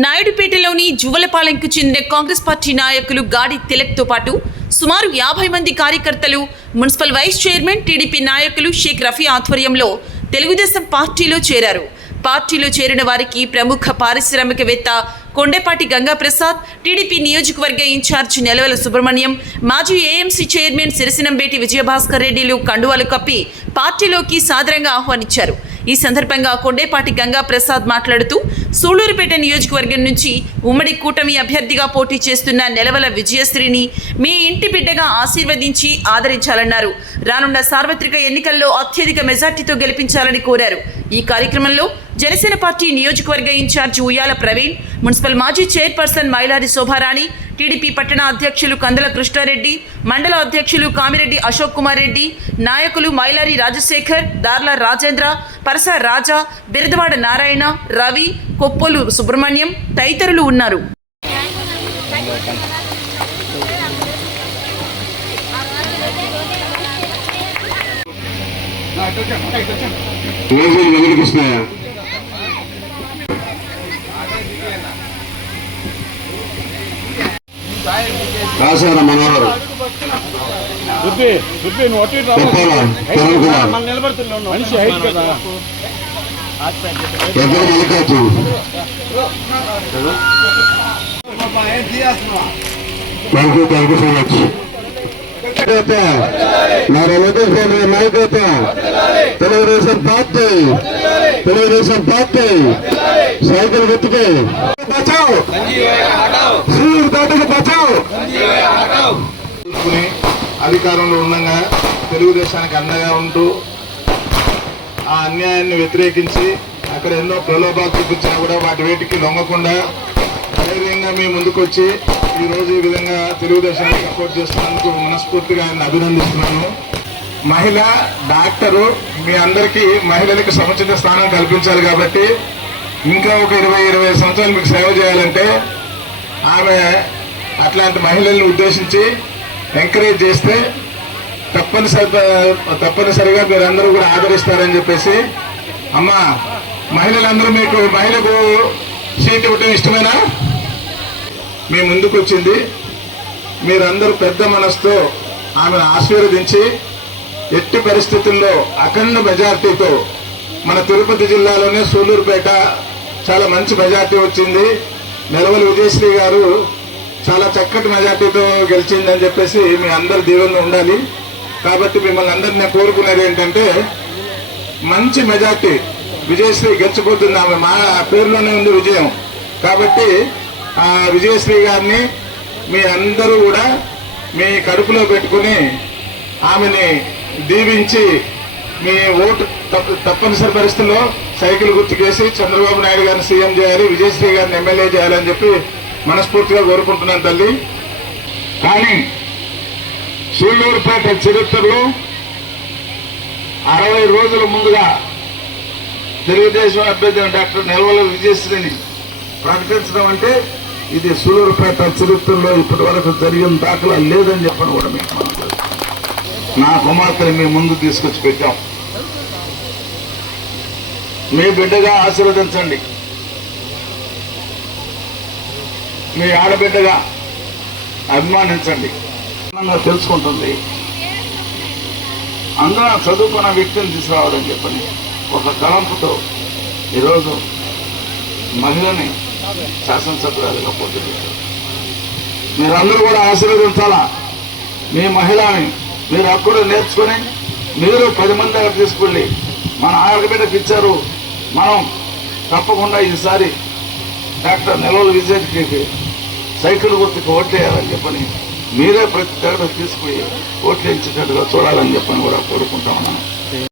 నాయుడుపేటలోని జువ్వలపాలెంకు చెందిన కాంగ్రెస్ పార్టీ నాయకులు గాడి తిలక్తో పాటు సుమారు 50 మంది కార్యకర్తలు మున్సిపల్ వైస్ చైర్మన్ టీడీపీ నాయకులు షేక్ రఫీ ఆధ్వర్యంలో తెలుగుదేశం పార్టీలో చేరారు. పార్టీలో చేరిన వారికి ప్రముఖ పారిశ్రామికవేత్త కొండేపాటి గంగాప్రసాద్, టీడీపీ నియోజకవర్గ ఇన్ఛార్జ్ నెలవల సుబ్రహ్మణ్యం, మాజీ ఏఎంసీ చైర్మన్ సిరిసినంబేటి విజయభాస్కర్ రెడ్డిలు కండువాలు కప్పి పార్టీలోకి సాదరంగా ఆహ్వానించారు. ఈ సందర్భంగా కొండేపాటి గంగాప్రసాద్ మాట్లాడుతూ సూళ్లూరుపేట నియోజకవర్గం నుంచి ఉమ్మడి కూటమి అభ్యర్థిగా పోటీ చేస్తున్న నెలవల విజయశ్రీని మీ ఇంటి బిడ్డగా ఆశీర్వదించి ఆదరించాలన్నారు. రానున్న సార్వత్రిక ఎన్నికల్లో అత్యధిక మెజార్టీతో గెలిపించాలని కోరారు. ఈ కార్యక్రమంలో జనసేన పార్టీ నియోజకవర్గ ఇన్ఛార్జ్ ఉయ్యాల ప్రవీణ్, మున్సిపల్ మాజీ చైర్పర్సన్ మైలారి శోభారాణి, టీడీపీ పట్టణ అధ్యక్షులు కందల కృష్ణారెడ్డి, మండల అధ్యక్షులు కామిరెడ్డి అశోక్ కుమార్ రెడ్డి, నాయకులు మైలారి రాజశేఖర్, దార్ల రాజేంద్ర, పరస రాజా, బిరదవాడ నారాయణ, రవి, కొప్పోలు సుబ్రహ్మణ్యం తదితరులు ఉన్నారు. Manohar thank you so much. నా రిలేటివ్స్ నాయకత్వం తెలుగుదేశం పార్టీ సైకిల్ గుర్తుకే బచావ్, బచావ్. అధికారంలో ఉండగా తెలుగుదేశానికి అండగా ఉంటూ ఆ అన్యాయాన్ని వ్యతిరేకించి అక్కడ ఎన్నో ప్రలోభాలు చూపించినా కూడా వాటి వేటికి లొంగకుండా ధైర్యంగా మీ ముందుకొచ్చి ఈరోజు ఈ విధంగా తెలుగుదేశాన్ని సపోర్ట్ చేస్తున్నందుకు మనస్ఫూర్తిగా ఆయన అభినందిస్తున్నాను. మహిళ డాక్టరు మీ అందరికీ మహిళలకు సముచిత స్థానం కల్పించాలి కాబట్టి ఇంకా ఒక 20 సంవత్సరాలు మీకు సేవ చేయాలంటే ఆమె అట్లాంటి మహిళల్ని ఉద్దేశించి ఎంకరేజ్ చేస్తే తప్పనిసరిగా మీరందరూ కూడా ఆదరిస్తారని చెప్పేసి, అమ్మ మహిళలందరూ మహిళకు సీట్ ఇవ్వటం ఇష్టమేనా? మీ ముందుకు వచ్చింది. మీరందరూ పెద్ద మనసుతో ఆమెను ఆశీర్వదించి ఎట్టి పరిస్థితుల్లో అఖండ మెజార్టీతో మన తిరుపతి జిల్లాలోనే సూళ్లూరుపేట చాలా మంచి మెజార్టీ వచ్చింది. నెలవల విజయశ్రీ గారు చాలా చక్కటి మెజార్టీతో గెలిచిందని చెప్పేసి మీ అందరు దీవెనలో ఉండాలి. కాబట్టి మిమ్మల్ని అందరినీ నేను కోరుకునేది ఏంటంటే మంచి మెజార్టీ విజయశ్రీ గెలిచిపోతుంది. ఆమె మా పేరులోనే ఉంది విజయం. కాబట్టి ఆ విజయశ్రీ గారిని మీ అందరూ కూడా మీ కడుపులో పెట్టుకుని ఆమెని దీవించి మీ ఓటు తప్పనిసరి పరిస్థితుల్లో సైకిల్ గుర్తుకేసి చంద్రబాబు నాయుడు గారిని సీఎం చేయాలి, విజయశ్రీ గారిని ఎమ్మెల్యే చేయాలని చెప్పి మనస్ఫూర్తిగా కోరుకుంటున్నాను తల్లి. కానీ సూళ్లూరుపేట చరిత్రలో 60 రోజుల ముందుగా తెలుగుదేశం అభ్యర్థి డాక్టర్ నెలవల విజయశ్రీని ప్రకటించడం అంటే ఇది సూళ్లూరుపేట చరిత్రలో ఇప్పటి వరకు జరిగిన దాఖలా లేదని చెప్పని కూడా మీకు నా కుమార్తెని మీ ముందు తీసుకొచ్చి పెట్టాం. మీ బిడ్డగా ఆశీర్వదించండి, మీ ఆడబిడ్డగా అభిమానించండి. తెలుసుకుంటుంది అందరూ చదువుకున్న వ్యక్తిని తీసుకురావాలని చెప్పని ఒక తలంపుతో ఈరోజు మహిళని శాసనసభ్యురాలుగా పోటీ చేశారు. మీరందరూ కూడా ఆశీర్వదించాలా. మీ మహిళని మీరు అక్కడ నేర్చుకుని మీరు 10 మంది దగ్గర తీసుకెళ్ళి మన ఆడబిడ్డకి ఇచ్చారు, మనం తప్పకుండా ఈసారి డాక్టర్ నెలవల విజయకి సైకిల్ గుర్తుకు ఓట్లేయాలని చెప్పని మీరే ప్రతి దగ్గర తీసుకుని ఓట్లేయించేటట్టుగా చూడాలని చెప్పని కూడా కోరుకుంటా ఉన్నాను.